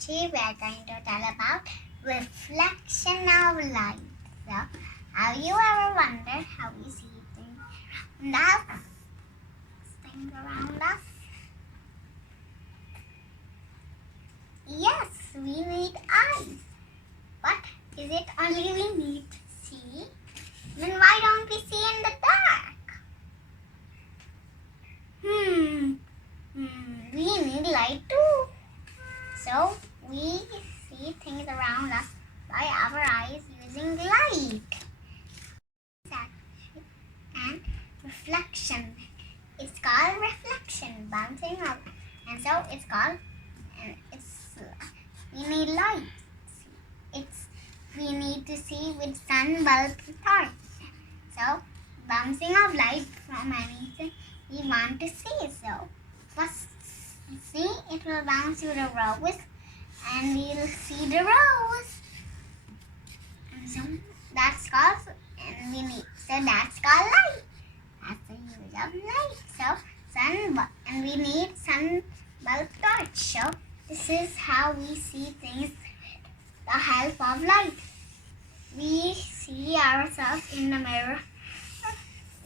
Today we are going to tell about reflection of light. So, have you ever wondered how we see things around us? Yes, we need eyes. But is it only we need to see? Then why don't we see in the dark? We need light too. So we see things around us by our eyes using light. And reflection. It's called reflection, bouncing up. And so it's called, we need light. We need to see with sun bulb torch. So bouncing of light from anything we want to see. So first see, it will bounce to the rose and we'll see the rose. And so that's called that's called light. That's the use of light. So and we need sun bulb torch. So this is how we see things with the help of light. We see ourselves in the mirror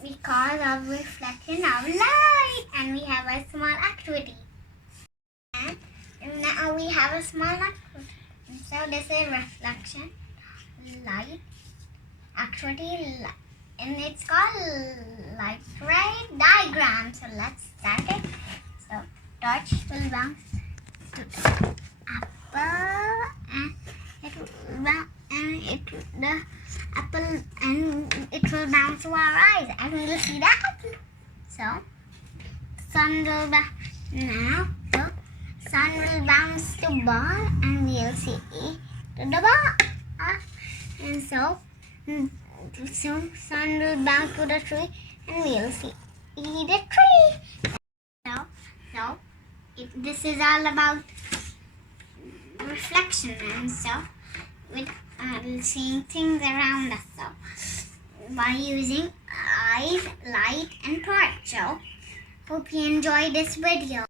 because of reflection of light, and we have a small activity. And now we have a small activity. So this is reflection light activity, and it's called light ray diagram. So let's start it. So torch will bounce to the apple, and the apple and it will bounce to our eyes, and we will see the apple. So sun will sun will bounce to ball, and we'll see to the ball. And so sun will bounce to the tree, and we'll see the tree. This is all about reflection, and so with seeing things around us. So by using eyes, light, and torch. So hope you enjoyed this video.